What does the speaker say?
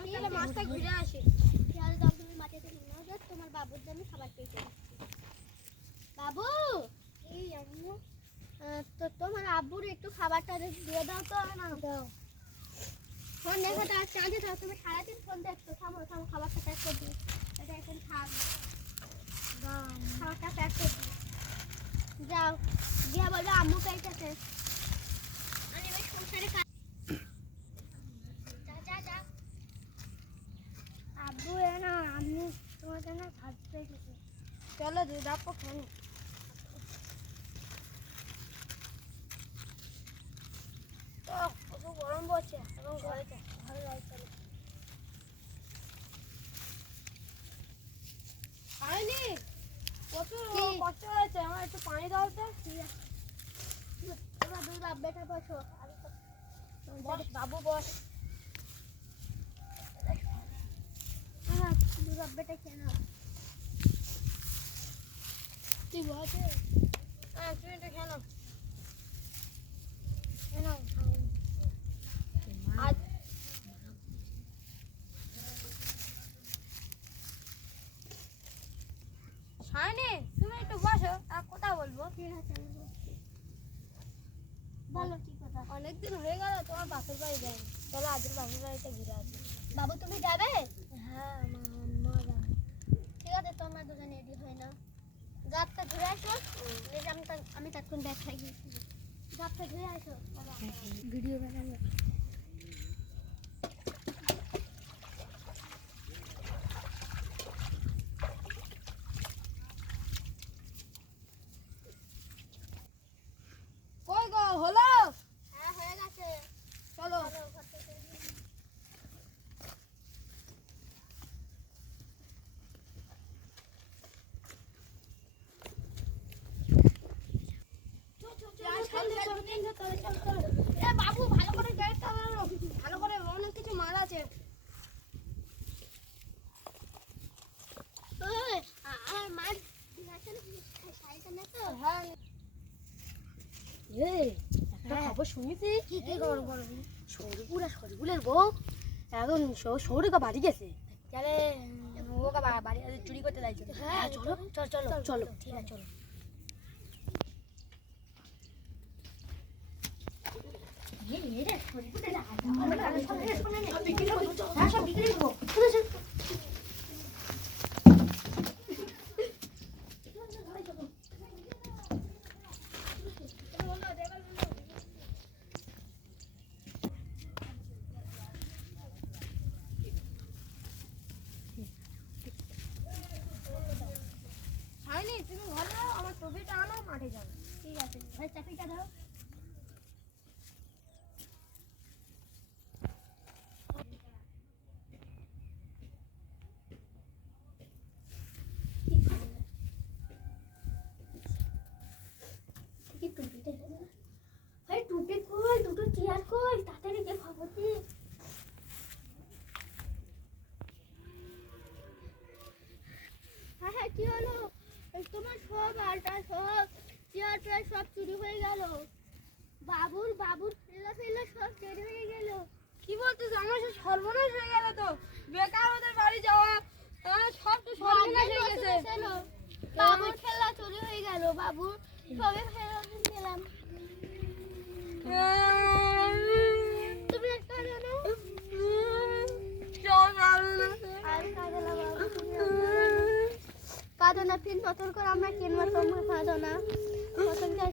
আমি তাহলে মাছটা ঘুরে আসি। খেয়াল দাও তুমি মাটিতে নিয়ে যাও, তোমার বাবুর জন্য খাবার পেয়েছে। বাবু এই আম্মু তো তোমার আব্বুর একটু খাবারটা দিয়ে দাও তো। না দাও ফোন দেখো তো, চাঁদে দাও। তুমি সারাদিন ফোন দেখছো। থামো থামো, খাবারটা প্যাক করে দিই। এটা এখন থাক, খাবারটা প্যাক করে দিই। যাও গিয়া বলবে আম্মু পেয়েছে। আমি এবার সংসারে কাজ। যা যা যা। আব্বু এ না, আম্মু তোমার জন্য ভাত পেয়েছে। চলো দিদি ডাকো ফোন। কত গরম পড়ছে এবং ঘরে ভালো লাগছে। আইনি প্রচুর কষ্ট হয়েছে, আমার একটু পানি দাও তো। ঠিক আছে, তোমার দুই বাপ বেটা বসো। বস বাবু বস। আমার দুই বাপ বেটা খেয়ে নাও। ঠিক আছে, হ্যাঁ তুমি এটা খেয়ে নাও। আজ শাইনি তুমি একটু বসো, আর কথা বলবো। ঠিক আছে, আমি বলছি। বলো কি কথা? অনেকদিন হয়ে গেল তোমার বাপের বাড়ি যায়নি, চলো আজকের বাপের বাড়িতে ঘুরে আসি। বাবু তুমি যাবে? হ্যাঁ মা যাবে। ঠিক আছে, তোমরা দুজন রেডি হয়ে নাও। গাছটা ঘুরে আসো। এই যে আমি তখন দেখাই গেছি। গাছটা ঘুরে আসো। ভিডিও বানাবো। কই গো হলো? হ্যাঁ হয়ে গেছে। চলো। চলো, ঘর থেকে বেরিয়ে যাই। বাবু ভালো করে গাড়িটা ভালো করে, অনেক কিছু মাল আছে। ওই, আমার মার আছে না, শাড়িটা নে তো। হ্যাঁ একটা খবর শুনেছি। কি খবর বলো? শরীফুলের বউ এখন শহরে বাড়ি গেছে। তাহলে ওকে বাড়ি চুরি করতে যাইছে। হ্যাঁ চলো চলো চলো চলো, ঠিক আছে চলো। শাইনি তুমি ঘরে যাও, আমার টুপিটা আনো, মাঠে যাবো। ঠিক আছে, ভাই চাকরিটা দাও। টুপি কই, দুটো চেয়ার কই, তাড়াতাড়ি যে খবর দি। হ্যাঁ হ্যাঁ, কি হলো? তোমার সব আলটা সব চেয়ার টেয়ার সব চুরি হয়ে গেল। বাবুর ফেলা সব চুরি হয়ে গেল। কি বলতেছ? আমার সব সর্বনাশ হয়ে গেল তো। বেকার ওদের বাড়ি যাওয়া, সব তো সর্বনাশ হয়ে গেছে। বাবুর খেলা চুরি হয়ে গেল। বাবুর সবে ফেরত দিলাম। তুমি একটা জানো আর কাঁদো না বাবু, তুমি কাঁদো না। ফির নতুন করে আমরা কিনবো, তোমরা কাঁদো না। নতুন